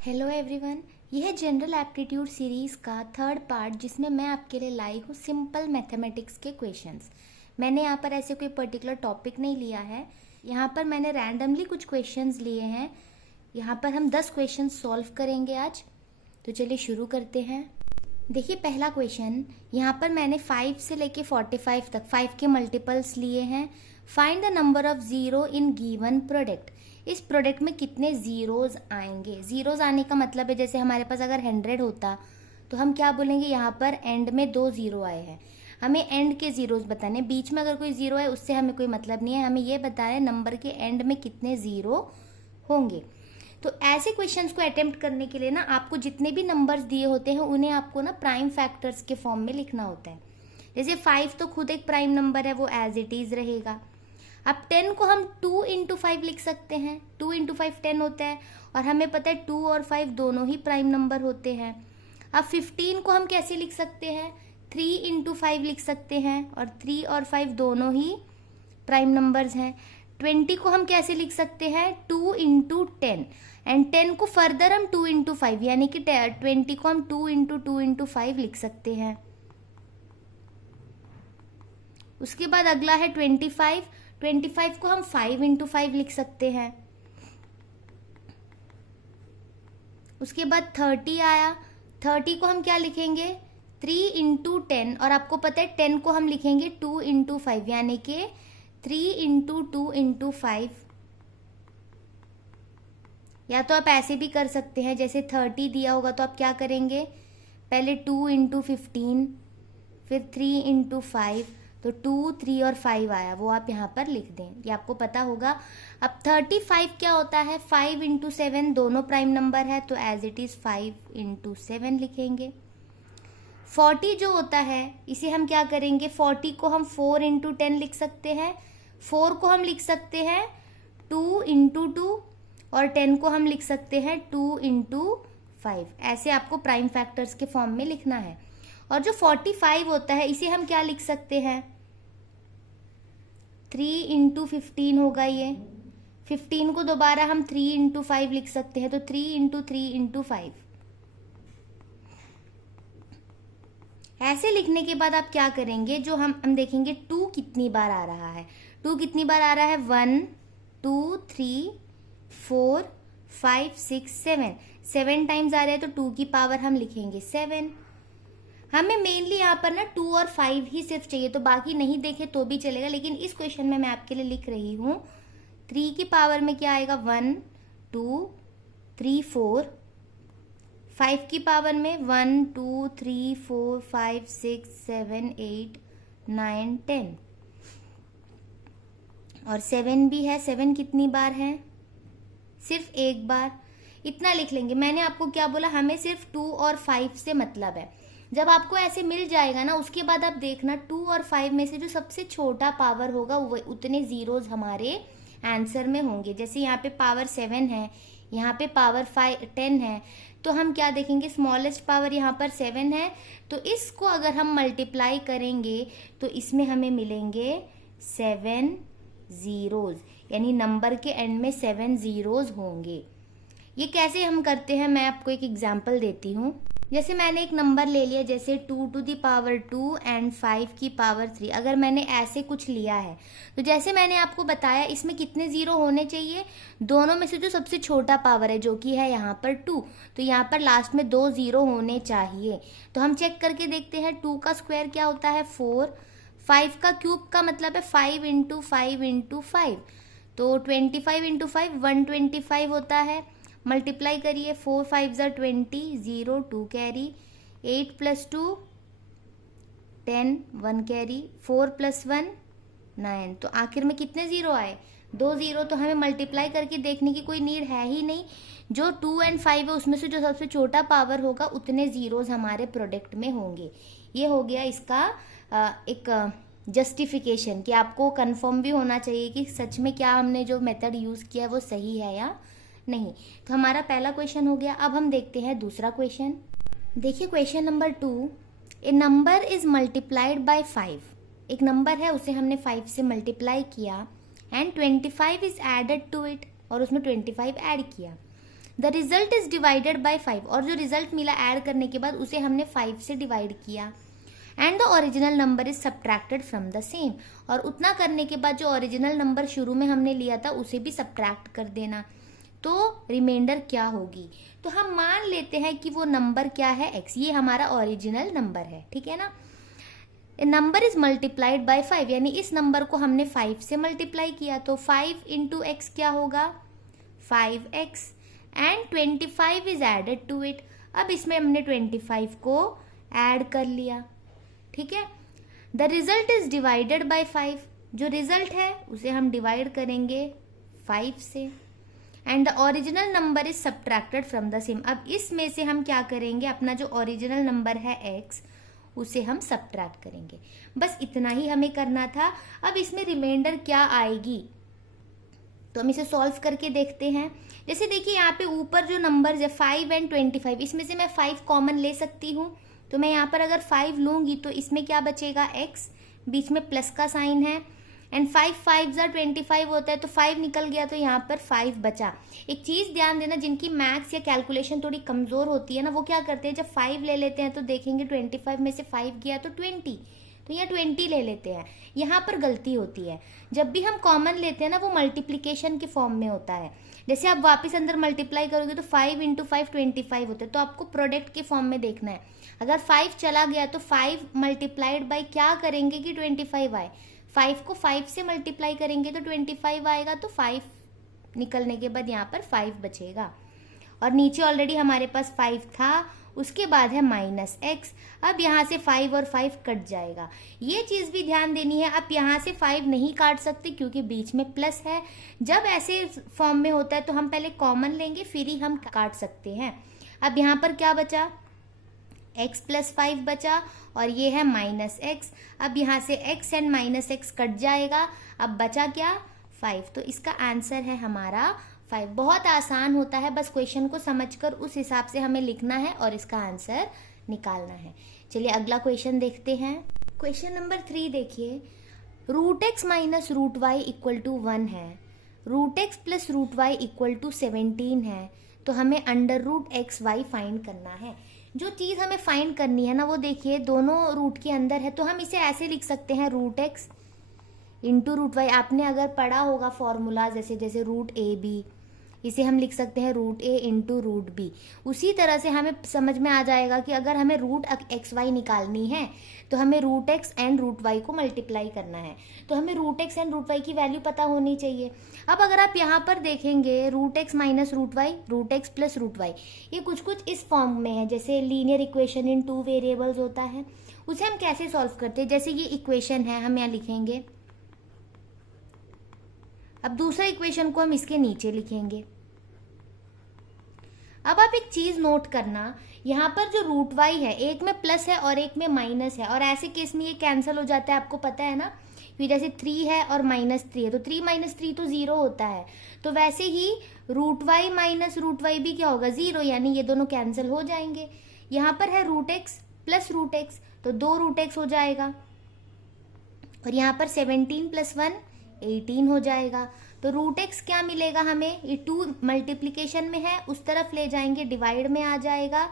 Hello everyone, यह general aptitude series का third part जिसमें मैं आपके लिए लाई हूँ सिंपल मैथमेटिक्स के क्वेश्चंस। मैंने यहाँ पर ऐसे कोई पर्टिकुलर टॉपिक नहीं लिया है, यहाँ पर मैंने रैंडमली कुछ क्वेश्चंस लिए हैं। यहाँ पर हम 10 क्वेश्चंस सॉल्व करेंगे आज। तो चलिए शुरू करते हैं। देखिए पहला क्वेश्चन, यहाँ पर मैंने 5 से लेके 45 तक 5 के मल्टीपल्स लिए हैं। Find the number of zero in given product. इस प्रोडक्ट में कितने ज़ीरोज़ आएंगे। ज़ीरोज़ आने का मतलब है जैसे हमारे पास अगर 100 होता तो हम क्या बोलेंगे, यहाँ पर एंड में 2 ज़ीरो आए हैं, हमें एंड के ज़ीरोज़ बताने। बीच में अगर कोई ज़ीरो है उससे हमें कोई मतलब नहीं है, हमें ये बताना है नंबर के एंड में कितने ज़ीरो होंगे। तो ऐसे क्वेश्चंस को अटेम्प्ट करने के लिए ना आपको जितने भी नंबर्स दिए होते हैं उन्हें आपको ना प्राइम फैक्टर्स के फॉर्म में लिखना होता है। जैसे 5 तो खुद एक प्राइम नंबर है, वो एज इट इज़ रहेगा। अब 10 को हम 2 इंटू 5 लिख सकते हैं, 2 इंटू 5 10 होता है और हमें पता है 2 और 5 दोनों ही प्राइम नंबर होते हैं। अब 15 को हम कैसे लिख सकते हैं, 3 इंटू 5 लिख सकते हैं और 3 और 5 दोनों ही प्राइम नंबर्स हैं। 20 को हम कैसे लिख सकते हैं, 2 इंटू 10 एंड 10 को फर्दर हम 2 इंटू 5 यानी कि 20 को हम 2 इंटू 2 इंटू 5 लिख सकते हैं। उसके बाद अगला है 25 को हम 5 इंटू 5 लिख सकते हैं। उसके बाद 30 आया, 30 को हम क्या लिखेंगे, 3 इंटू 10 और आपको पता है 10 को हम लिखेंगे 2 इंटू 5 यानी कि 3 इंटू 2 इंटू 5। या तो आप ऐसे भी कर सकते हैं, जैसे 30 दिया होगा तो आप क्या करेंगे, पहले 2 इंटू 15 फिर 3 इंटू 5, तो 2 3 और 5 आया, वो आप यहाँ पर लिख दें, ये आपको पता होगा। अब 35 क्या होता है, 5 इंटू 7 दोनों प्राइम नंबर है तो एज इट इज़ 5 इंटू 7 लिखेंगे। 40 जो होता है इसे हम क्या करेंगे, 40 को हम 4 इंटू 10 लिख सकते हैं, 4 को हम लिख सकते हैं 2 इंटू 2 और 10 को हम लिख सकते हैं 2 इंटू 5। ऐसे आपको प्राइम फैक्टर्स के फॉर्म में लिखना है। और जो 45 होता है इसे हम क्या लिख सकते हैं, 3 इंटू 15 होगा ये। 15 को दोबारा हम 3 इंटू 5 लिख सकते हैं, तो 3 इंटू 3 इंटू 5। ऐसे लिखने के बाद आप क्या करेंगे, जो हम देखेंगे 2 कितनी बार आ रहा है। 2 कितनी बार आ रहा है, 1 2 3 4 5 6 7 7 टाइम्स आ रहा है, तो 2 की पावर हम लिखेंगे 7। हमें मेनली यहाँ पर ना 2 और 5 ही सिर्फ चाहिए, तो बाकी नहीं देखे तो भी चलेगा, लेकिन इस क्वेश्चन में मैं आपके लिए लिख रही हूँ 3 की पावर में क्या आएगा, 1 2 3 4। 5 की पावर में 1 2 3 4 5 6 7 8 9 10 और 7 भी है। 7 कितनी बार है, सिर्फ एक बार। इतना लिख लेंगे। मैंने आपको क्या बोला, हमें सिर्फ 2 और 5 से मतलब है। जब आपको ऐसे मिल जाएगा ना, उसके बाद आप देखना 2 और 5 में से जो सबसे छोटा पावर होगा वो उतने जीरोज हमारे आंसर में होंगे। जैसे यहाँ पे पावर 7 है, यहाँ पे पावर 10 है, तो हम क्या देखेंगे, स्मॉलेस्ट पावर यहाँ पर 7 है, तो इसको अगर हम मल्टीप्लाई करेंगे तो इसमें हमें मिलेंगे 7 जीरोज, यानी नंबर के एंड में 7 जीरोज होंगे। ये कैसे हम करते हैं, मैं आपको एक एग्जांपल देती हूँ। जैसे मैंने एक नंबर ले लिया, जैसे 2 टू दी पावर 2 एंड 5 की पावर 3। अगर मैंने ऐसे कुछ लिया है तो जैसे मैंने आपको बताया इसमें कितने जीरो होने चाहिए, दोनों में से जो सबसे छोटा पावर है जो कि है यहाँ पर 2, तो यहाँ पर लास्ट में 2 जीरो होने चाहिए। तो हम चेक करके देखते हैं, 2 का स्क्वायर क्या होता है 4, 5 का क्यूब का मतलब है 5 इंटू 5 इंटू 5, तो 25 इंटू 5 125 होता है। मल्टीप्लाई करिए, 4 5 ज़ा 20, 0 2 कैरी, 8 प्लस 2 10 1 कैरी, 4 प्लस 1 9, तो आखिर में कितने जीरो आए, 2 जीरो। तो हमें मल्टीप्लाई करके देखने की कोई नीड है ही नहीं। जो 2 एंड 5 है उसमें से जो सबसे छोटा पावर होगा उतने जीरोज हमारे प्रोडक्ट में होंगे। ये हो गया इसका एक जस्टिफिकेशन कि आपको कंफर्म भी होना चाहिए कि सच में क्या हमने जो मेथड यूज़ किया है वो सही है या नहीं। तो हमारा पहला क्वेश्चन हो गया। अब हम देखते हैं दूसरा क्वेश्चन। देखिए question number 2, A number is multiplied by 5। एक नंबर है उसे हमने 5 से मल्टीप्लाई किया and 25 is added to it, और उसमें 25 ऐड किया। The result is divided by 5, और जो रिजल्ट मिला ऐड करने के बाद उसे हमने 5 से डिवाइड किया, and the original number is subtracted from the same, और उतना करने के बाद जो ओरिजिनल नंबर शुरू में हमने लिया था उसे भी सब्ट्रैक्ट कर देना, तो रिमाइंडर क्या होगी। तो हम मान लेते हैं कि वो नंबर क्या है, x, ये हमारा ओरिजिनल नंबर है, ठीक है ना। नंबर इज मल्टीप्लाइड बाय 5, यानी इस नंबर को हमने 5 से मल्टीप्लाई किया, तो 5 इंटू एक्स क्या होगा 5x, and 25 is added to it. अब इसमें हमने 25 को ऐड कर लिया, ठीक है। The result is divided by 5, जो रिजल्ट है उसे हम डिवाइड करेंगे 5 से, and the original number is subtracted from the same. अब इसमें से हम क्या करेंगे, अपना जो ओरिजिनल नंबर है x उसे हम सब्ट्रैक्ट करेंगे। बस इतना ही हमें करना था। अब इसमें रिमाइंडर क्या आएगी, तो हम इसे सॉल्व करके देखते हैं। जैसे देखिए यहाँ पे ऊपर जो नंबर्स है 5 एंड 25, इसमें से मैं 5 कॉमन ले सकती हूँ, तो मैं यहाँ पर अगर 5 लूंगी तो इसमें क्या बचेगा x, बीच में प्लस का साइन है, एंड 5 5 जा 25 होता है, तो 5 निकल गया, तो यहाँ पर 5 बचा। एक चीज ध्यान देना, जिनकी मैथ्स या कैलकुलेशन थोड़ी कमजोर होती है ना, वो क्या करते हैं, जब 5 ले लेते हैं तो देखेंगे 25 में से 5 गया तो 20, तो यहाँ 20 ले लेते हैं। यहाँ पर गलती होती है, जब भी हम कॉमन लेते हैं ना वो मल्टीप्लीकेशन के फॉर्म में होता है। जैसे आप वापस अंदर मल्टीप्लाई करोगे तो 5 इंटू 5 25 होता है, तो आपको प्रोडक्ट के फॉर्म में देखना है। अगर 5 चला गया तो 5 मल्टीप्लाइड बाय क्या करेंगे कि 25 आए, 5 को 5 से मल्टीप्लाई करेंगे तो 25 आएगा, तो 5 निकलने के बाद यहाँ पर 5 बचेगा, और नीचे ऑलरेडी हमारे पास 5 था, उसके बाद है -x। अब यहाँ से 5 और 5 कट जाएगा, ये चीज भी ध्यान देनी है। आप यहाँ से 5 नहीं काट सकते क्योंकि बीच में प्लस है। जब ऐसे फॉर्म में होता है तो हम पहले कॉमन लेंगे फिर ही हम काट सकते हैं। अब यहाँ पर क्या बचा, x प्लस 5 बचा, और ये है -x। अब यहाँ से x एंड -x कट जाएगा, अब बचा क्या 5, तो इसका आंसर है हमारा 5। बहुत आसान होता है, बस क्वेश्चन को समझकर उस हिसाब से हमें लिखना है और इसका आंसर निकालना है। चलिए अगला क्वेश्चन देखते हैं। क्वेश्चन नंबर 3 देखिए, √x minus √y equal to 1 है, √x plus √y equal to 17 है, तो हमें √xy फाइंड करना है। जो चीज हमें फाइंड करनी है ना वो देखिए दोनों रूट के अंदर है, तो हम इसे ऐसे लिख सकते हैं √x इंटू √y। आपने अगर पढ़ा होगा फॉर्मूला जैसे जैसे √ab, इसे हम लिख सकते हैं √a इंटू √b। उसी तरह से हमें समझ में आ जाएगा कि अगर हमें √xy निकालनी है तो हमें √x एंड √y को मल्टीप्लाई करना है, तो हमें √x एंड √y की वैल्यू पता होनी चाहिए। अब अगर आप यहाँ पर देखेंगे √x minus √y, √x plus √y, ये कुछ कुछ इस फॉर्म में है, जैसे लीनियर इक्वेशन इन 2 वेरिएबल्स होता है, उसे हम कैसे सॉल्व करते हैं। जैसे ये इक्वेशन है, हम यहाँ लिखेंगे, अब दूसरा इक्वेशन को हम इसके नीचे लिखेंगे। अब आप एक चीज नोट करना, यहाँ पर जो √y है एक में प्लस है और एक में माइनस है, और ऐसे केस में ये कैंसिल हो जाता है, आपको पता है ना, कि जैसे 3 है और -3 है तो 3 - 3 तो 0 होता है, तो वैसे ही √y माइनस √y भी क्या होगा 0, यानी ये दोनों कैंसिल हो जाएंगे। यहाँ पर है √x प्लस √x, तो 2 √x हो जाएगा, और यहाँ पर 17 + 1 18 हो जाएगा। तो √x क्या मिलेगा हमें, ये 2 मल्टीप्लीकेशन में है, उस तरफ ले जाएंगे डिवाइड में आ जाएगा,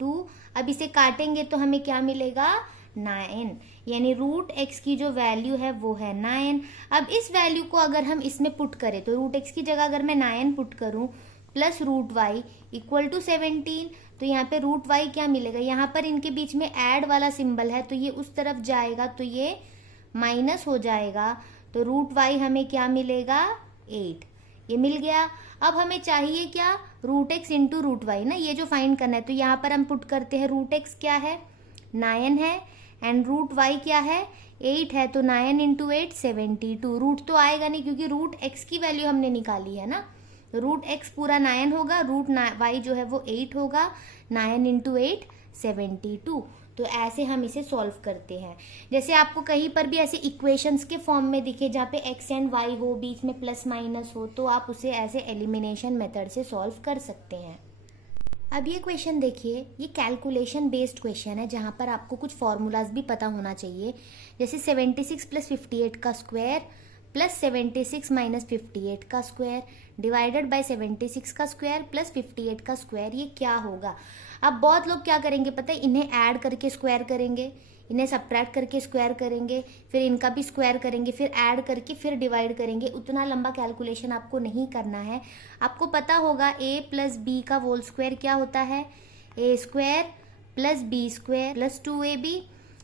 2। अब इसे काटेंगे तो हमें क्या मिलेगा 9, यानी √x की जो वैल्यू है वो है 9। अब इस वैल्यू को अगर हम इसमें पुट करें तो √x की जगह अगर मैं 9 पुट करूं प्लस √y इक्वल टू 17, तो यहाँ पे √y क्या मिलेगा, यहाँ पर इनके बीच में ऐड वाला सिंबल है तो ये उस तरफ जाएगा तो ये माइनस हो जाएगा, तो √y हमें क्या मिलेगा 8, ये मिल गया। अब हमें चाहिए क्या √x इंटू √y ना, ये जो फाइंड करना है, तो यहाँ पर हम पुट करते हैं √x क्या है 9 है एंड √y क्या है 8 है, तो 9 इंटू 8 72। रूट तो आएगा नहीं क्योंकि √x की वैल्यू हमने निकाली है ना, तो √x पूरा 9 होगा, √y जो है वो 8 होगा, 9 इंटू 8 72। तो ऐसे हम इसे सॉल्व करते हैं। जैसे आपको कहीं पर भी ऐसे इक्वेशंस के फॉर्म में दिखे जहाँ पे x एंड y हो, बीच में प्लस माइनस हो, तो आप उसे ऐसे एलिमिनेशन मेथड से सॉल्व कर सकते हैं। अब ये क्वेश्चन देखिए, ये कैलकुलेशन बेस्ड क्वेश्चन है जहाँ पर आपको कुछ फॉर्मूलाज भी पता होना चाहिए, जैसे 76 + 58 का स्क्वायर प्लस 76 माइनस 58 का स्क्वायर डिवाइडेड बाय 76 का स्क्वायर प्लस 58 का स्क्वायर, ये क्या होगा। अब बहुत लोग क्या करेंगे पता है, इन्हें ऐड करके स्क्वायर करेंगे, इन्हें सबट्रैक्ट करके स्क्वायर करेंगे, फिर इनका भी स्क्वायर करेंगे, फिर ऐड करके फिर डिवाइड करेंगे। उतना लंबा कैलकुलेशन आपको नहीं करना है। आपको पता होगा a प्लस बी का होल स्क्वायर क्या होता है, a square plus b square plus 2ab,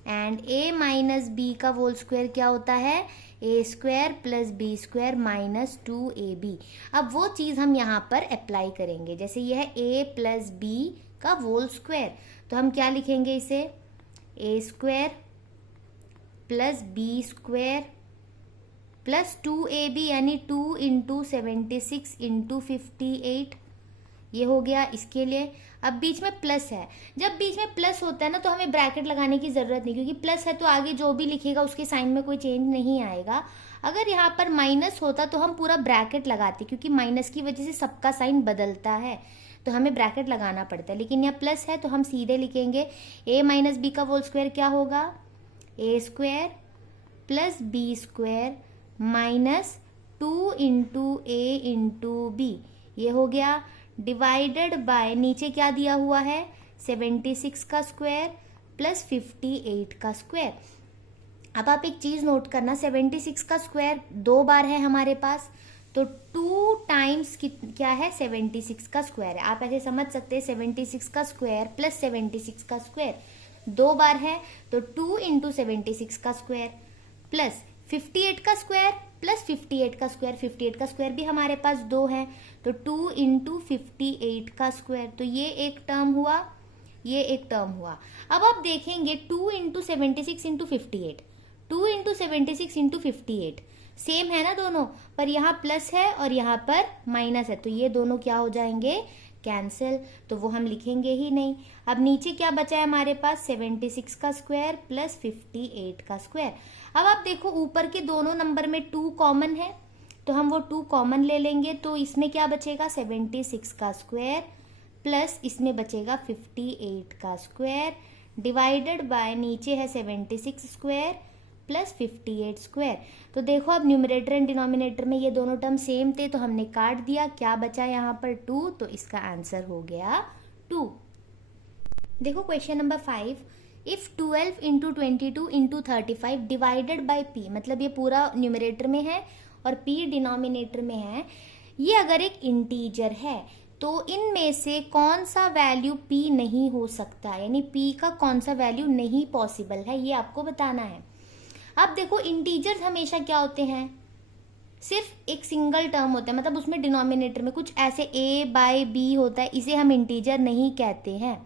and a minus b का होल स्क्वायर क्या होता है, a square plus b square minus 2ab। अब वो चीज़ हम यहाँ पर अप्लाई करेंगे। जैसे यह है a प्लस बी का होल स्क्वायर, तो हम क्या लिखेंगे इसे, a square plus b square plus 2ab, यानी 2 इंटू 76 इंटू 58, ये हो गया इसके लिए। अब बीच में प्लस है, जब बीच में प्लस होता है ना तो हमें ब्रैकेट लगाने की जरूरत नहीं, क्योंकि प्लस है तो आगे जो भी लिखेगा उसके साइन में कोई चेंज नहीं आएगा। अगर यहाँ पर माइनस होता तो हम पूरा ब्रैकेट लगाते, क्योंकि माइनस की वजह से सबका साइन बदलता है तो हमें ब्रैकेट लगाना पड़ता है। लेकिन यहाँ प्लस है तो हम सीधे लिखेंगे a माइनस बी का होल स्क्वायर क्या होगा, a square plus b square minus 2 into a into b, ये हो गया डिवाइडेड बाय नीचे क्या दिया हुआ है 76 का स्क्वायर प्लस 58 का स्क्वायर। अब आप एक चीज नोट करना, 76 का स्क्वायर 2 बार है हमारे पास, तो 2 टाइम्स क्या है 76 का स्क्वायर है। आप ऐसे समझ सकते हैं 76 का स्क्वायर प्लस 76 का स्क्वायर 2 बार है, तो 2 इंटू 76 का स्क्वायर प्लस 58 का स्क्वायर प्लस 58 का स्क्वायर, 58 का स्क्वायर भी हमारे पास 2 है, तो 2 इंटू 58 का स्क्वायर, तो ये एक टर्म हुआ, ये एक टर्म हुआ। अब आप देखेंगे 2 into 76 into 58, 2 into 76 into 58 same है ना दोनों, पर यहाँ प्लस है और यहाँ पर माइनस है, तो ये दोनों क्या हो जाएंगे, कैंसिल, तो वो हम लिखेंगे ही नहीं। अब नीचे क्या बचा है हमारे पास 76 का स्क्वायर प्लस 58 का स्क्वायर। अब आप देखो ऊपर के दोनों नंबर में 2 कॉमन है, तो हम वो 2 कॉमन ले लेंगे, तो इसमें क्या बचेगा 76 का स्क्वायर प्लस इसमें बचेगा 58 का स्क्वायर डिवाइडेड बाय नीचे है 76 स्क्वायर प्लस 58 स्क्वायर। तो देखो अब न्यूमरेटर एंड डिनोमिनेटर में ये दोनों टर्म सेम थे, तो हमने काट दिया, क्या बचा यहाँ पर 2, तो इसका आंसर हो गया 2। देखो question number 5, if 12 into 22 into 35 divided by p, मतलब ये पूरा न्यूमरेटर में है और p डिनोमिनेटर में है, ये अगर एक इंटीजर है तो इनमें से कौन सा वैल्यू p नहीं हो सकता, यानी p का कौन सा वैल्यू नहीं पॉसिबल है, ये आपको बताना है। अब देखो इंटीजर्स हमेशा क्या होते हैं, सिर्फ एक सिंगल टर्म होता है, मतलब उसमें डिनोमिनेटर में कुछ ऐसे a बाय b होता है, इसे हम इंटीजर नहीं कहते हैं।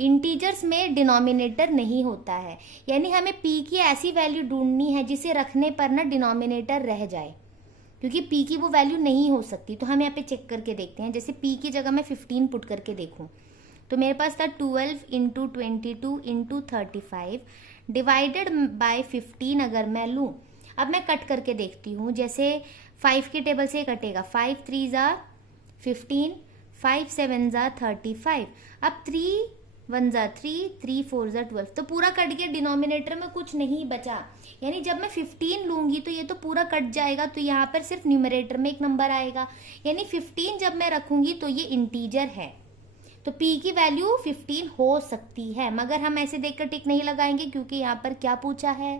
इंटीजर्स में डिनोमिनेटर नहीं होता है, यानी हमें p की ऐसी वैल्यू ढूंढनी है जिसे रखने पर ना डिनोमिनेटर रह जाए, क्योंकि p की वो वैल्यू नहीं हो सकती। तो हम यहाँ पे चेक करके देखते हैं, जैसे p की जगह मैं 15 पुट करके देखूं, तो मेरे पास था 12 इंटू 22 इंटू 35 डिवाइडेड बाय 15 अगर मैं लूँ। अब मैं कट करके देखती हूँ, जैसे 5 के टेबल से कटेगा, 5 3 ज़ा 15, 5 7 ज़ा 35, अब 3 1 ज़ा 3, 3 4 ज़ा 12, तो पूरा कट गया, डिनोमिनेटर में कुछ नहीं बचा। यानी जब मैं 15 लूंगी तो ये तो पूरा कट जाएगा, तो यहाँ पर सिर्फ न्यूमरेटर में एक नंबर आएगा, यानी 15 जब मैं रखूंगी तो ये इंटीजर है, तो p की वैल्यू 15 हो सकती है। मगर हम ऐसे देखकर टिक नहीं लगाएंगे, क्योंकि यहाँ पर क्या पूछा है,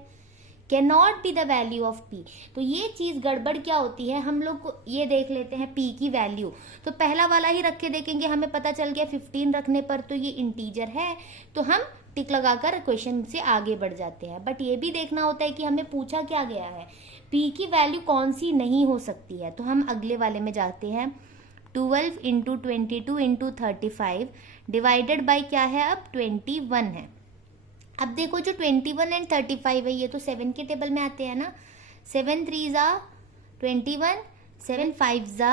can not be the value of p। तो ये चीज गड़बड़ क्या होती है, हम लोग को ये देख लेते हैं p की वैल्यू, तो पहला वाला ही रख के देखेंगे, हमें पता चल गया 15 रखने पर तो ये इंटीजर है, तो हम टिक लगाकर क्वेश्चन से आगे बढ़ जाते हैं। बट ये भी देखना होता है कि हमें पूछा क्या गया है, p की वैल्यू कौन सी नहीं हो सकती है। तो हम अगले वाले में जाते हैं, 12 इंटू 22 इंटू 35 डिवाइडेड बाई क्या है, अब 21 है। अब देखो जो 21 एंड 35 है ये तो 7 के टेबल में आते हैं ना, 7 3 ज़ा 21, 7 5 ज़ा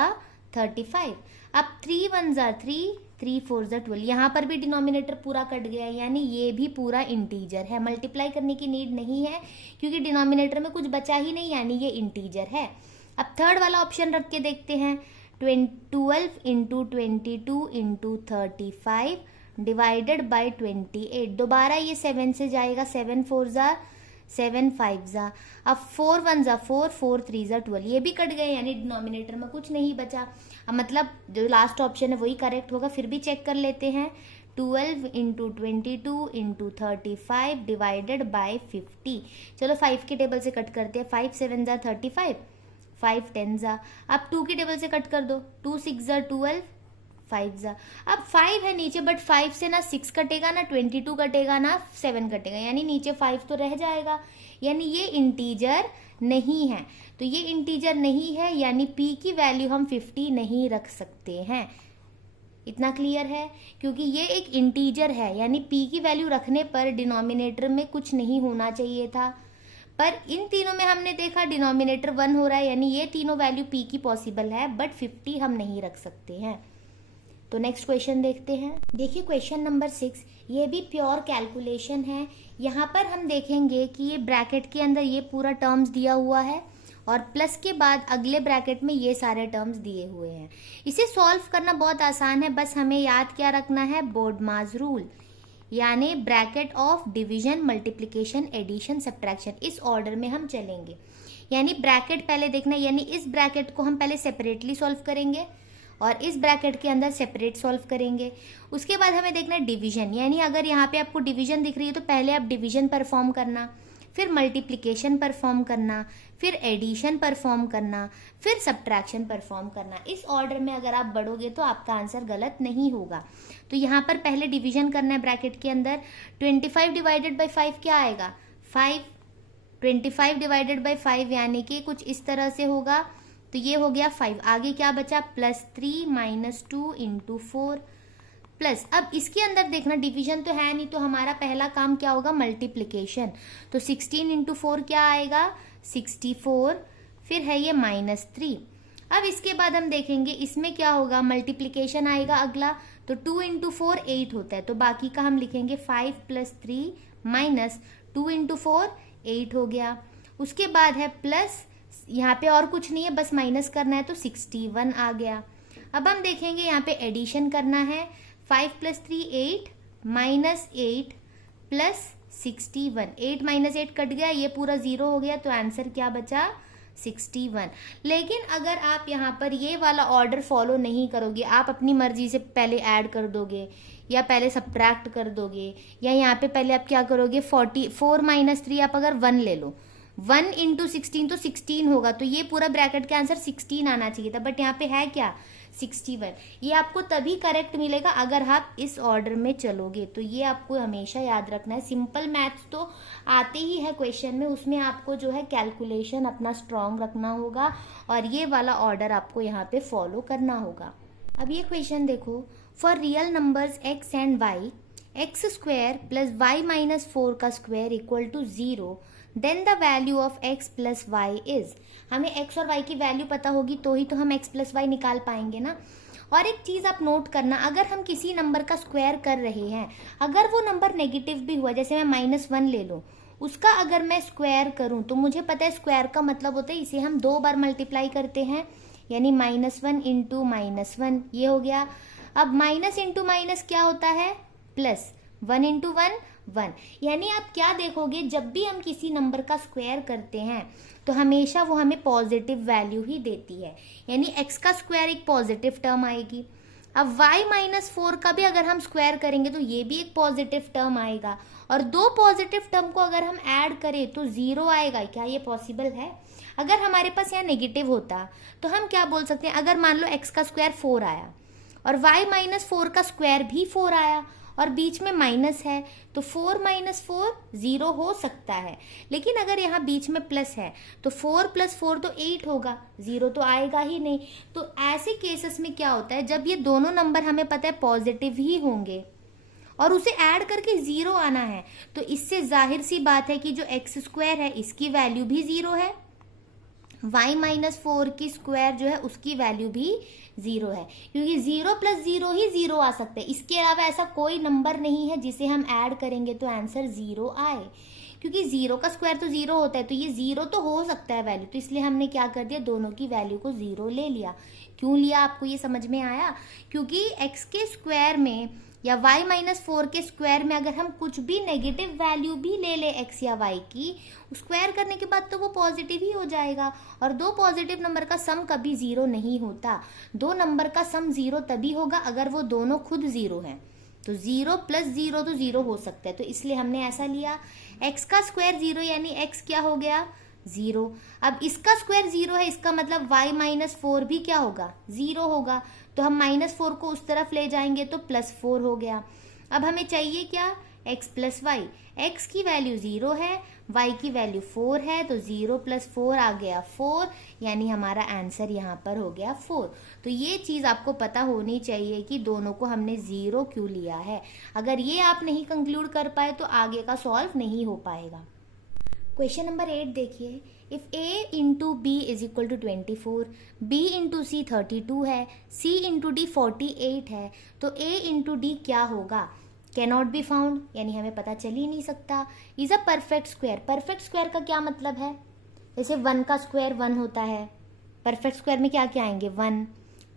35, अब 3 1 ज़ा 3, 3 4 ज़ा 12, यहाँ पर भी डिनोमिनेटर पूरा कट गया है, यानी ये भी पूरा इंटीजर है, मल्टीप्लाई करने की नीड नहीं है, क्योंकि डिनोमिनेटर में कुछ बचा ही नहीं, यानी ये इंटीजर है। अब थर्ड वाला ऑप्शन रख के देखते हैं, 12 इंटू 22 इंटू 35 डिवाइडेड बाई 28, दोबारा ये 7 से जाएगा, 7 4 ज़ा 7 5 जा, अब 4 1 जा 4, 4 3 जा 12, ये भी कट गए यानी डिनोमिनेटर में कुछ नहीं बचा। अब मतलब जो लास्ट ऑप्शन है वही करेक्ट होगा। फिर भी चेक कर लेते हैं, 12 इंटू 22 इंटू 35 डिवाइडेड बाई 50। चलो 5 के टेबल से कट करते हैं, 5 7 जा 35, 5 10 जा, अब 2 की टेबल से कट कर दो, 2 6 जा 12, 5 जा, अब 5 है नीचे बट 5 से ना 6 कटेगा ना 22 कटेगा ना 7 कटेगा, यानी नीचे 5 तो रह जाएगा, यानी ये इंटीजर नहीं है। तो ये इंटीजर नहीं है यानी p की वैल्यू हम 50 नहीं रख सकते हैं। इतना क्लियर है, क्योंकि ये एक इंटीजर है यानी p की वैल्यू रखने पर डिनोमिनेटर में कुछ नहीं होना चाहिए था, पर इन तीनों में हमने देखा डिनोमिनेटर 1 हो रहा है, यानी ये तीनों वैल्यू p की पॉसिबल है बट 50 हम नहीं रख सकते हैं। तो नेक्स्ट क्वेश्चन देखते हैं। देखिए क्वेश्चन नंबर 6, ये भी प्योर कैलकुलेशन है। यहाँ पर हम देखेंगे कि ये ब्रैकेट के अंदर ये पूरा टर्म्स दिया हुआ है और प्लस के बाद अगले ब्रैकेट में ये सारे टर्म्स दिए हुए हैं। इसे सॉल्व करना बहुत आसान है, बस हमें याद क्या रखना है, बोर्डमास रूल, यानी bracket of division, multiplication, addition, subtraction, इस ऑर्डर में हम चलेंगे। यानी ब्रैकेट पहले देखना, यानी इस ब्रैकेट को हम पहले सेपरेटली सॉल्व करेंगे और इस ब्रैकेट के अंदर सेपरेट सॉल्व करेंगे। उसके बाद हमें देखना है डिवीजन, यानी अगर यहाँ पे आपको डिवीजन दिख रही है तो पहले आप डिवीजन परफॉर्म करना, फिर मल्टीप्लिकेशन परफॉर्म करना, फिर एडिशन परफॉर्म करना, फिर सब्ट्रैक्शन परफॉर्म करना। इस ऑर्डर में अगर आप बढ़ोगे तो आपका आंसर गलत नहीं होगा। तो यहाँ पर पहले डिवीजन करना है ब्रैकेट के अंदर। 25 डिवाइडेड बाई 5 क्या आएगा, 5। 25 डिवाइडेड बाई 5 यानी कि कुछ इस तरह से होगा, तो ये हो गया 5। आगे क्या बचा, +3 - 2 इंटू 4 प्लस, अब इसके अंदर देखना डिवीजन तो है नहीं, तो हमारा पहला काम क्या होगा, मल्टीप्लिकेशन। तो 16 इंटू 4 क्या आएगा, 64, फिर है ये -3। अब इसके बाद हम देखेंगे इसमें क्या होगा, मल्टीप्लिकेशन आएगा अगला, तो 2 इंटू 4 8 होता है, तो बाकी का हम लिखेंगे 5 + 3 - 2 इंटू 4 8 हो गया। उसके बाद है प्लस, यहाँ पे और कुछ नहीं है बस माइनस करना है, तो 61 आ गया। अब हम देखेंगे यहाँ पे एडिशन करना है, 5 + 3 8 -8 + 61, 8 - 8 कट गया, ये पूरा 0 हो गया, तो आंसर क्या बचा, 61। लेकिन अगर आप यहाँ पर ये वाला ऑर्डर फॉलो नहीं करोगे, आप अपनी मर्जी से पहले ऐड कर दोगे या पहले सब्ट्रैक्ट कर दोगे, या यहाँ पे पहले आप क्या करोगे, 4 - 3 आप अगर 1 ले लो, 1 इंटू 16 तो 16 होगा, तो ये पूरा ब्रैकेट का आंसर 16 आना चाहिए था, बट यहाँ पे है क्या, 61। ये आपको तभी करेक्ट मिलेगा अगर आप इस ऑर्डर में चलोगे, तो ये आपको हमेशा याद रखना है। सिंपल मैथ्स तो आते ही है क्वेश्चन में, उसमें आपको जो है कैलकुलेशन अपना स्ट्रांग रखना होगा और ये वाला ऑर्डर आपको यहाँ पे फॉलो करना होगा। अब ये क्वेश्चन देखो, for real numbers x and y, x² + y - 4 का square equal to 0, then the value of x + y is. हमें x और y की वैल्यू पता होगी तो ही तो हम x + y निकाल पाएंगे ना। और एक चीज आप नोट करना, अगर हम किसी नंबर का स्क्वायर कर रहे हैं, अगर वो नंबर नेगेटिव भी हुआ, जैसे मैं -1 ले लूं, उसका अगर मैं स्क्वायर करूं तो मुझे पता है स्क्वायर का मतलब होता है इसे हम 2 बार मल्टीप्लाई करते हैं, यानी -1 इंटू -1 ये हो गया। अब माइनस इंटू माइनस क्या होता है, प्लस, 1 इंटू 1 1, यानी आप क्या देखोगे, जब भी हम किसी नंबर का स्क्वायर करते हैं तो हमेशा वो हमें पॉजिटिव वैल्यू ही देती है, यानी x का स्क्वायर एक पॉजिटिव टर्म आएगी। अब y - 4 का भी अगर हम स्क्वायर करेंगे तो ये भी एक पॉजिटिव टर्म आएगा, और 2 पॉजिटिव टर्म को अगर हम ऐड करें तो 0 आएगा। क्या ये पॉसिबल है? अगर हमारे पास यहाँ नेगेटिव होता तो हम क्या बोल सकते हैं, अगर मान लो x का स्क्वायर 4 आया और y - 4 का स्क्वायर भी 4 आया और बीच में माइनस है, तो 4 - 4 0 हो सकता है। लेकिन अगर यहाँ बीच में प्लस है तो 4 + 4 तो 8 होगा, 0 तो आएगा ही नहीं। तो ऐसे केसेस में क्या होता है, जब ये दोनों नंबर हमें पता है पॉजिटिव ही होंगे और उसे ऐड करके 0 आना है, तो इससे जाहिर सी बात है कि जो x² है इसकी वैल्यू भी 0 है, y - 4 की स्क्वायर जो है उसकी वैल्यू भी 0 है, क्योंकि 0 + 0 ही 0 आ सकते हैं। इसके अलावा ऐसा कोई नंबर नहीं है जिसे हम ऐड करेंगे तो आंसर 0 आए, क्योंकि 0 का स्क्वायर तो 0 होता है, तो ये 0 तो हो सकता है वैल्यू, तो इसलिए हमने क्या कर दिया, दोनों की वैल्यू को 0 ले लिया। क्यों लिया आपको ये समझ में आया? क्योंकि x के स्क्वायर में या y-4 के स्क्वायर में अगर हम कुछ भी नेगेटिव वैल्यू भी ले ले x या y की, स्क्वायर करने के बाद तो वो पॉजिटिव ही हो जाएगा। और दो पॉजिटिव नंबर का सम कभी 0 नहीं होता। दो नंबर का सम 0 तभी होगा अगर वो दोनों खुद 0 हैं। तो 0 + 0 तो 0 हो सकता है, तो इसलिए हमने ऐसा लिया। x का स्क्वायर 0 यानी x क्या हो गया, 0। अब इसका स्क्वायर 0 है, इसका मतलब y-4 भी क्या होगा, 0 होगा। तो हम -4 को उस तरफ ले जाएंगे तो +4 हो गया। अब हमें चाहिए क्या, x + y। x की वैल्यू 0 है, y की वैल्यू 4 है, तो 0 + 4 आ गया 4, यानी हमारा आंसर यहाँ पर हो गया 4। तो ये चीज़ आपको पता होनी चाहिए कि दोनों को हमने 0 क्यों लिया है। अगर ये आप नहीं कंक्लूड कर पाए तो आगे का सॉल्व नहीं हो पाएगा। क्वेश्चन नंबर 8 देखिए, if a into B is equal to 24, b into C 32 है, c इंटू डी 48 है, तो a इंटू डी क्या होगा? कैन नॉट बी फाउंड, यानी हमें पता चल ही नहीं सकता। Is a perfect square. Perfect square का क्या मतलब है? जैसे 1 का स्क्वायर 1 होता है, परफेक्ट स्क्वायर में क्या क्या आएंगे, 1।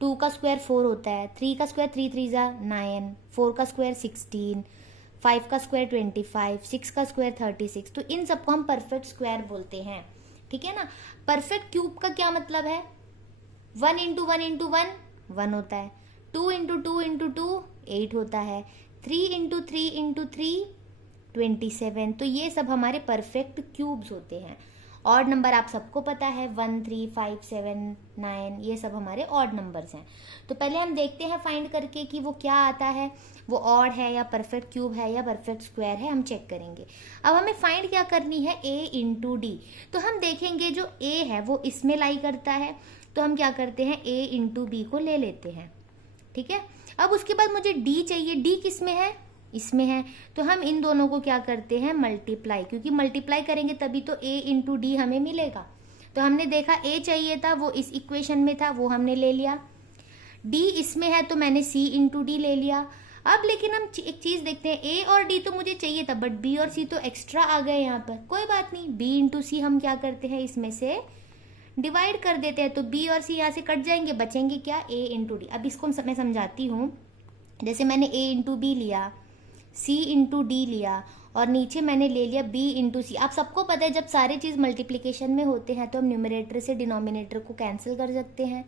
2 का स्क्वायर 4 होता है, 3 का स्क्वायर 3 3 9, 4 का स्क्वायर 16, 5 का स्क्वायर 25, 6 का स्क्वायर 36। तो इन सबको हम परफेक्ट स्क्वायर बोलते हैं, ठीक है ना। परफेक्ट क्यूब का क्या मतलब है, 1 इंटू 1 इंटू 1 1 होता है, 2 इंटू 2 इंटू 2 8 होता है, 3 इंटू 3 इंटू 3 27। तो ये सब हमारे परफेक्ट क्यूब्स होते हैं। ऑड नंबर आप सबको पता है, 1 3 5 7 9, ये सब हमारे ऑड नंबर्स हैं। तो पहले हम देखते हैं फाइंड करके कि वो क्या आता है, वो ऑड है या परफेक्ट क्यूब है या परफेक्ट स्क्वायर है, हम चेक करेंगे। अब हमें फाइंड क्या करनी है, a इंटू डी। तो हम देखेंगे जो a है वो इसमें लाई करता है, तो हम क्या करते हैं, a इंटू बी को ले लेते हैं, ठीक है। अब उसके बाद मुझे d चाहिए, d किस में है, इसमें है, तो हम इन दोनों को क्या करते हैं, मल्टीप्लाई, क्योंकि मल्टीप्लाई करेंगे तभी तो a इंटू डी हमें मिलेगा। तो हमने देखा a चाहिए था, वो इस इक्वेशन में था, वो हमने ले लिया। d इसमें है तो मैंने c इंटू डी ले लिया। अब लेकिन हम एक चीज देखते हैं, a और d तो मुझे चाहिए था, बट b और c तो एक्स्ट्रा आ गए यहाँ पर। कोई बात नहीं, b इंटू सी हम क्या करते हैं, इसमें से डिवाइड कर देते हैं, तो b और c यहाँ से कट जाएंगे, बचेंगे क्या, a इंटू डी। अब इसको मैं समझाती हूँ। जैसे मैंने a इंटू बी लिया, c इंटू डी लिया, और नीचे मैंने ले लिया b इंटू सी। आप सबको पता है जब सारे चीज़ मल्टीप्लिकेशन में होते हैं तो हम न्यूमरेटर से डिनोमिनेटर को कैंसिल कर सकते हैं,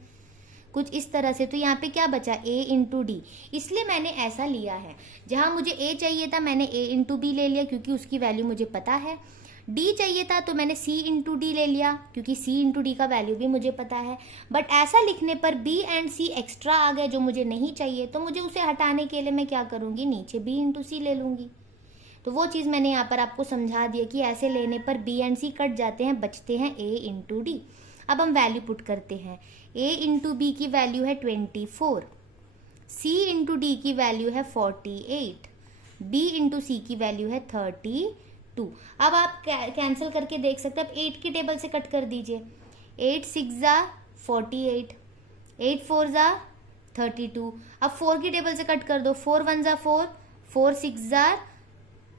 कुछ इस तरह से। तो यहाँ पे क्या बचा, a इंटू डी, इसलिए मैंने ऐसा लिया है। जहाँ मुझे a चाहिए था मैंने a इंटू बी ले लिया, क्योंकि उसकी वैल्यू मुझे पता है। d चाहिए था तो मैंने c इंटू डी ले लिया, क्योंकि c इंटू डी का वैल्यू भी मुझे पता है। बट ऐसा लिखने पर b एंड c एक्स्ट्रा आ गए जो मुझे नहीं चाहिए, तो मुझे उसे हटाने के लिए मैं क्या करूँगी, नीचे b इंटू सी ले लूँगी। तो वो चीज़ मैंने यहाँ पर आपको समझा दिया कि ऐसे लेने पर b एंड c कट जाते हैं, बचते हैं a इंटू डी। अब हम वैल्यू पुट करते हैं, a इंटू बी की वैल्यू है 24, c इंटू डी की वैल्यू है 48, b इंटू सी की वैल्यू है 32। अब आप कैंसिल करके देख सकते हैं, अब 8 की टेबल से कट कर दीजिए, 8 6 48, 8 4 32। अब 4 की टेबल से कट कर दो, 4 1 4, 4 6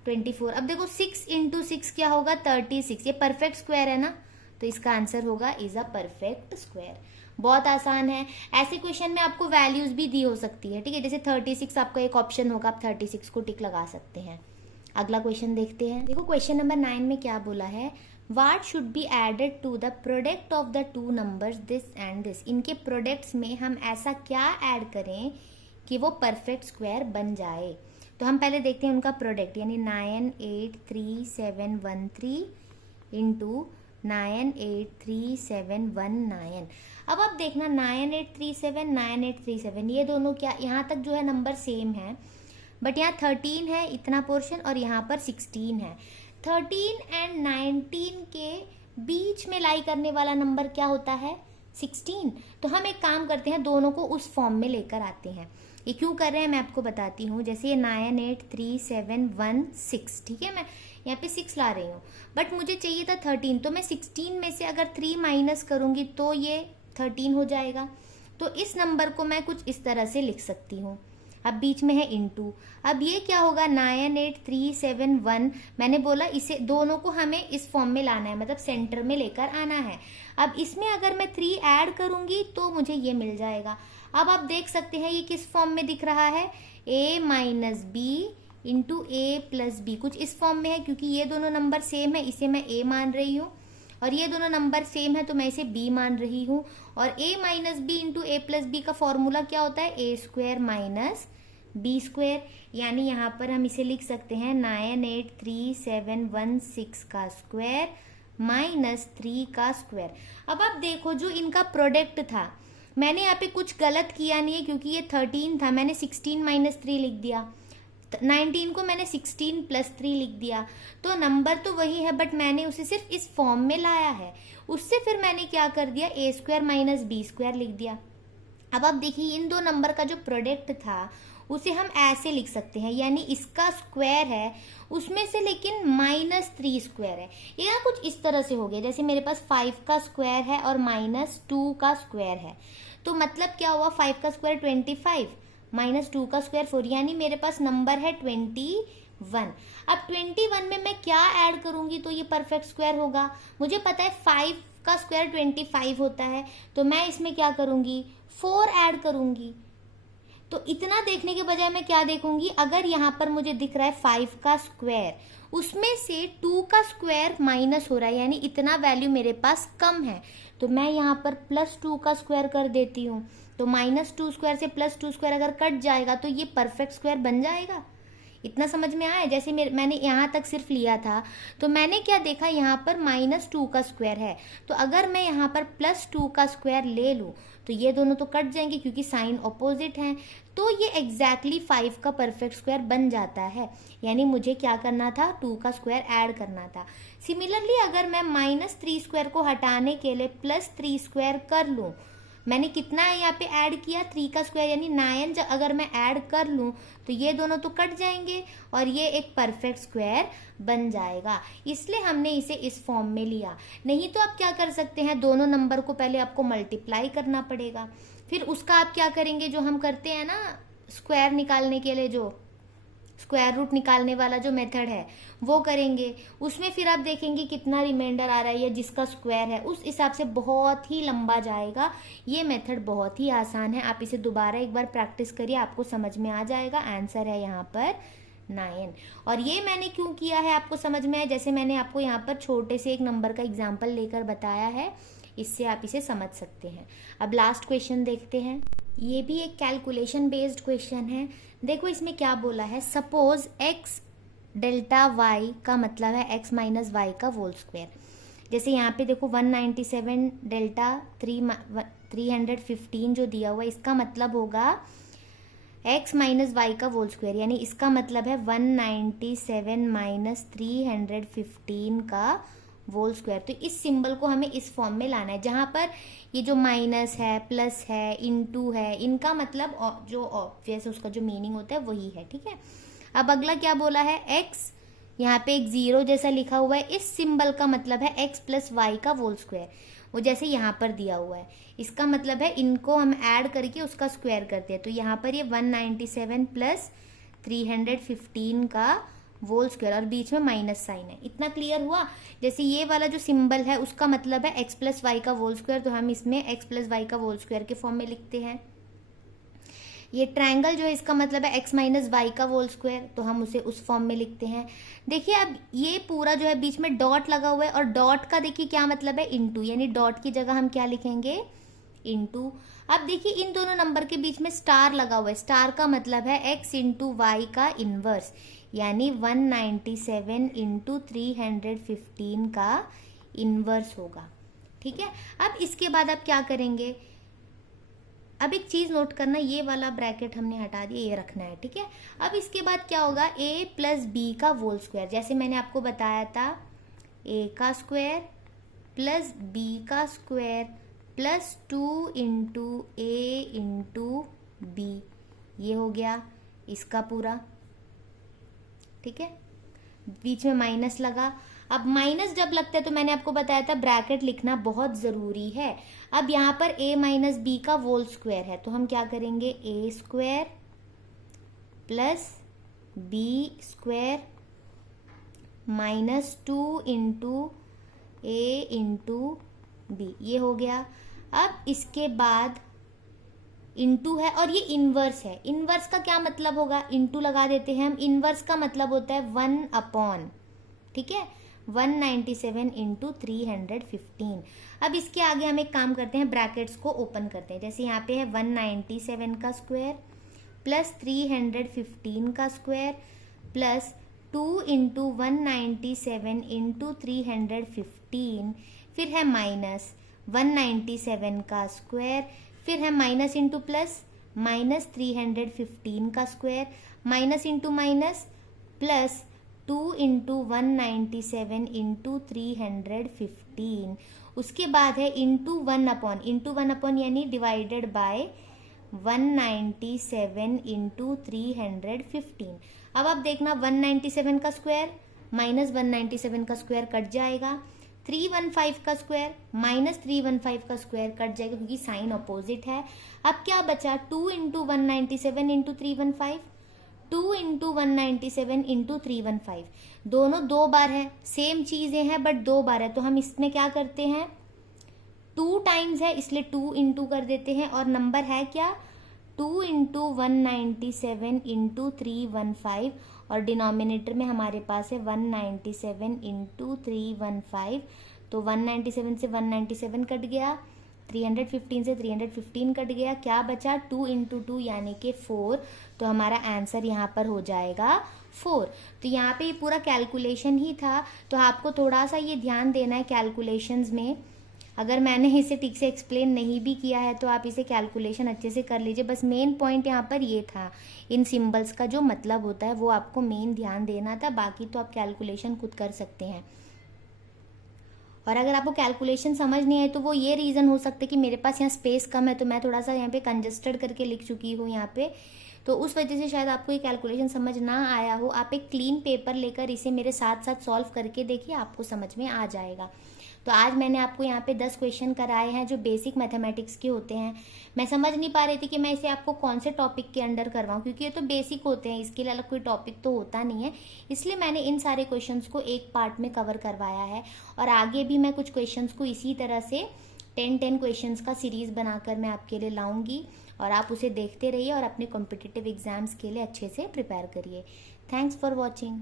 24। अब देखो 6 इंटू 6 क्या होगा, 36। ये परफेक्ट स्क्वायर है ना, तो इसका आंसर होगा इज अ परफेक्ट स्क्वायर। बहुत आसान है। ऐसे क्वेश्चन में आपको वैल्यूज भी दी हो सकती है, ठीक है। जैसे 36 आपका एक ऑप्शन होगा, आप 36 को टिक लगा सकते हैं। अगला क्वेश्चन देखते हैं। देखो क्वेश्चन नंबर 9 में क्या बोला है, what should be added to the product of the two numbers this and this. इनके प्रोडक्ट्स में हम ऐसा क्या ऐड करें कि वो परफेक्ट स्क्वायर बन जाए। तो हम पहले देखते हैं उनका प्रोडक्ट, यानी 983 इंटू 983719। अब आप देखना 9837 ये दोनों क्या, यहाँ तक जो है नंबर सेम है, बट यहाँ 13 है इतना पोर्शन और यहाँ पर 16 है। 13 एंड 19 के बीच में लाई करने वाला नंबर क्या होता है, 16। तो हम एक काम करते हैं, दोनों को उस फॉर्म में लेकर आते हैं। ये क्यों कर रहे हैं मैं आपको बताती हूँ। जैसे ये 983716, ठीक है, मैं यहाँ पे 6 ला रही हूँ, बट मुझे चाहिए था 13, तो मैं 16 में से अगर 3 माइनस करूँगी तो ये 13 हो जाएगा। तो इस नंबर को मैं कुछ इस तरह से लिख सकती हूँ, अब बीच में है इनटू। अब ये क्या होगा 98371। मैंने बोला इसे दोनों को हमें इस फॉर्म में लाना है, मतलब सेंटर में लेकर आना है। अब इसमें अगर मैं 3 ऐड करूंगी तो मुझे ये मिल जाएगा। अब आप देख सकते हैं ये किस फॉर्म में दिख रहा है, a minus b into a plus b, कुछ इस फॉर्म में है। क्योंकि ये दोनों नंबर सेम है, इसे मैं a मान रही हूँ, और ये दोनों नंबर सेम है तो मैं इसे b मान रही हूँ। और a minus b into a plus b का फॉर्मूला क्या होता है, a square minus b square. यानी यहाँ पर हम इसे लिख सकते हैं 98371 का स्क्वायर माइनस 3 का स्क्वायर। अब आप देखो जो इनका प्रोडक्ट था, मैंने यहाँ पे कुछ गलत किया नहीं है, क्योंकि ये 13 था, मैंने 16 माइनस 3 लिख दिया। 19 को मैंने 16 प्लस 3 लिख दिया, तो नंबर तो वही है, बट मैंने उसे सिर्फ इस फॉर्म में लाया है। उससे फिर मैंने क्या कर दिया, a square minus b square लिख दिया। अब आप देखिए इन दो नंबर का जो प्रोडक्ट था उसे हम ऐसे लिख सकते हैं, यानी इसका स्क्वायर है उसमें से लेकिन माइनस 3 स्क्वायर है। ये कुछ इस तरह से हो गया, जैसे मेरे पास 5 का स्क्वायर है और माइनस 2 का स्क्वायर है, तो मतलब क्या हुआ 5 का स्क्वायर 25 माइनस 2 का स्क्वायर 4, यानी मेरे पास नंबर है 21। अब 21 में मैं क्या ऐड करूंगी तो ये परफेक्ट स्क्वायर होगा। मुझे पता है 5 का स्क्वायर 25 होता है, तो मैं इसमें क्या करूंगी 4 ऐड करूंगी। तो इतना देखने के बजाय मैं क्या देखूंगी, अगर यहाँ पर मुझे दिख रहा है 5 का स्क्वायर, उसमें से 2 का स्क्वायर माइनस हो रहा है, यानी इतना वैल्यू मेरे पास कम है, तो मैं यहाँ पर प्लस 2 का स्क्वायर कर देती हूँ। तो माइनस 2 स्क्वायर से प्लस 2 स्क्वायर अगर कट जाएगा तो ये परफेक्ट स्क्वायर बन जाएगा। इतना समझ में आया। जैसे मैंने यहाँ तक सिर्फ लिया था, तो मैंने क्या देखा यहाँ पर माइनस 2 का स्क्वायर है, तो अगर मैं यहाँ पर प्लस 2 का स्क्वायर ले लूँ तो ये दोनों तो कट जाएंगे क्योंकि साइन ऑपोजिट हैं, तो ये एग्जैक्टली 5 का परफेक्ट स्क्वायर बन जाता है। यानी मुझे क्या करना था, 2 का स्क्वायर ऐड करना था। सिमिलरली अगर मैं माइनस 3 स्क्वायर को हटाने के लिए प्लस 3 स्क्वायर कर लूँ, मैंने कितना है यहाँ पे ऐड किया 3 का स्क्वायर यानी 9, अगर मैं ऐड कर लूँ तो ये दोनों तो कट जाएंगे और ये एक परफेक्ट स्क्वायर बन जाएगा। इसलिए हमने इसे इस फॉर्म में लिया। नहीं तो आप क्या कर सकते हैं, दोनों नंबर को पहले आपको मल्टीप्लाई करना पड़ेगा, फिर उसका आप क्या करेंगे, जो हम करते हैं ना स्क्वायर निकालने के लिए, जो स्क्वायर रूट निकालने वाला जो मेथड है वो करेंगे। उसमें फिर आप देखेंगे कितना रिमाइंडर आ रहा है या जिसका स्क्वायर है उस हिसाब से बहुत ही लंबा जाएगा। ये मेथड बहुत ही आसान है, आप इसे दोबारा एक बार प्रैक्टिस करिए, आपको समझ में आ जाएगा। आंसर है यहाँ पर 9। और ये मैंने क्यों किया है आपको समझ में आया, जैसे मैंने आपको यहाँ पर छोटे से एक नंबर का एग्जाम्पल लेकर बताया है, इससे आप इसे समझ सकते हैं। अब लास्ट क्वेश्चन देखते हैं। ये भी एक कैलकुलेशन बेस्ड क्वेश्चन है। देखो इसमें क्या बोला है, सपोज x डेल्टा y का मतलब है x माइनस वाई का होल स्क्वायर। जैसे यहाँ पे देखो 197 डेल्टा 315 जो दिया हुआ है, इसका मतलब होगा x माइनस वाई का होल स्क्वायर, यानी इसका मतलब है 197 माइनस 315 का होल स्क्वायर। तो इस सिंबल को हमें इस फॉर्म में लाना है, जहां पर ये जो माइनस है, प्लस है, इनटू है, इनका मतलब जो ऑब्वियस उसका जो मीनिंग होता है वही है। ठीक है, अब अगला क्या बोला है, x, यहाँ पे एक 0 जैसा लिखा हुआ है, इस सिंबल का मतलब है x प्लस वाई का होल स्क्वायर, वो जैसे यहाँ पर दिया हुआ है। इसका मतलब है इनको हम ऐड करके उसका स्क्वायर करते हैं, तो यहाँ पर ये 197 प्लस 315 का होल स्क्वायर और बीच में माइनस साइन है। इतना क्लियर हुआ। जैसे ये वाला जो सिंबल है उसका मतलब है x प्लस वाई का होल स्क्वायर, तो हम इसमें x प्लस वाई का होल स्क्वायर के फॉर्म में लिखते हैं। ये ट्रायंगल जो है इसका मतलब है x माइनस वाई का होल स्क्वायर, तो हम उसे उस फॉर्म में लिखते हैं। देखिए अब ये पूरा जो है बीच में डॉट लगा हुआ है, और डॉट का देखिए क्या मतलब है, इनटू, यानी डॉट की जगह हम क्या लिखेंगे, इनटू। अब देखिए इन दोनों नंबर के बीच में स्टार लगा हुआ है, स्टार का मतलब है x इंटू वाई का इनवर्स, यानी 197 इंटू 315 का इनवर्स होगा। ठीक है, अब इसके बाद आप क्या करेंगे, अब एक चीज नोट करना, ये वाला ब्रैकेट हमने हटा दिया, ये रखना है। ठीक है, अब इसके बाद क्या होगा, a प्लस बी का होल स्क्वायर, जैसे मैंने आपको बताया था a का स्क्वायर प्लस b का square plus 2 into a into b, ये हो गया इसका पूरा। ठीक है, बीच में माइनस लगा। अब माइनस जब लगता है तो मैंने आपको बताया था ब्रैकेट लिखना बहुत जरूरी है। अब यहाँ पर a माइनस बी का होल स्क्वायर है, तो हम क्या करेंगे, a square plus b square minus 2 into a into b, ये हो गया। अब इसके बाद इंटू है और ये इनवर्स है। इनवर्स का क्या मतलब होगा, इंटू लगा देते हैं हम। इनवर्स का मतलब होता है 1/, ठीक है, 197 इंटू 315। अब इसके आगे हम एक काम करते हैं, ब्रैकेट्स को ओपन करते हैं। जैसे यहाँ पे है 197 का स्क्वायर प्लस 315 का स्क्वायर प्लस 2 इंटू 197 इंटू 315, फिर है माइनस 197 का स्क्वायर, फिर है माइनस इंटू प्लस माइनस 315 का square, minus into minus plus 2 into 197 into 315। उसके बाद है इंटू 1/, यानी डिवाइडेड बाय 197 इंटू 315। अब आप देखना 197 का स्क्वायर माइनस 197 का स्क्वायर कट जाएगा, 315 का स्क्वायर माइनस 315 का स्क्वायर कट जाएगा क्योंकि साइन अपोजिट है। अब क्या बचा, 2 इंटू 197 इंटू 315, 2 इंटू 197 इंटू 315, दोनों 2 बार है, सेम चीजें हैं बट 2 बार है। तो हम इसमें क्या करते हैं, 2 टाइम्स है इसलिए 2 इंटू कर देते हैं, और नंबर है क्या 2 इंटू 197 इंटू 315, और डिनोमिनेटर में हमारे पास है 197 इंटू 315। तो 197 से 197 कट गया, 315 से 315 कट गया, क्या बचा 2 इंटू 2 यानी कि 4। तो हमारा आंसर यहाँ पर हो जाएगा 4। तो यहाँ पे पूरा कैलकुलेशन ही था, तो आपको थोड़ा सा ये ध्यान देना है कैलकुलेशंस में। अगर मैंने इसे ठीक से एक्सप्लेन नहीं भी किया है तो आप इसे कैलकुलेशन अच्छे से कर लीजिए। बस मेन पॉइंट यहाँ पर ये था, इन सिंबल्स का जो मतलब होता है वो आपको मेन ध्यान देना था, बाकी तो आप कैलकुलेशन खुद कर सकते हैं। और अगर आपको कैलकुलेशन समझ नहीं आए तो वो ये रीज़न हो सकता है कि मेरे पास यहाँ स्पेस कम है, तो मैं थोड़ा सा यहाँ पे कंजस्टेड करके लिख चुकी हूँ यहाँ पे, तो उस वजह से शायद आपको ये कैलकुलेशन समझ ना आया हो। आप एक क्लीन पेपर लेकर इसे मेरे साथ साथ सॉल्व करके देखिए, आपको समझ में आ जाएगा। तो आज मैंने आपको यहाँ पे 10 क्वेश्चन कराए हैं जो बेसिक मैथमेटिक्स के होते हैं। मैं समझ नहीं पा रही थी कि मैं इसे आपको कौन से टॉपिक के अंडर करवाऊँ, क्योंकि ये तो बेसिक होते हैं, इसके लिए अलग कोई टॉपिक तो होता नहीं है, इसलिए मैंने इन सारे क्वेश्चंस को एक पार्ट में कवर करवाया है। और आगे भी मैं कुछ क्वेश्चंस को इसी तरह से 10 क्वेश्चंस का सीरीज बनाकर मैं आपके लिए लाऊंगी, और आप उसे देखते रहिए और अपने कॉम्पिटिटिव एग्जाम्स के लिए अच्छे से प्रिपेयर करिए। Thanks for watching.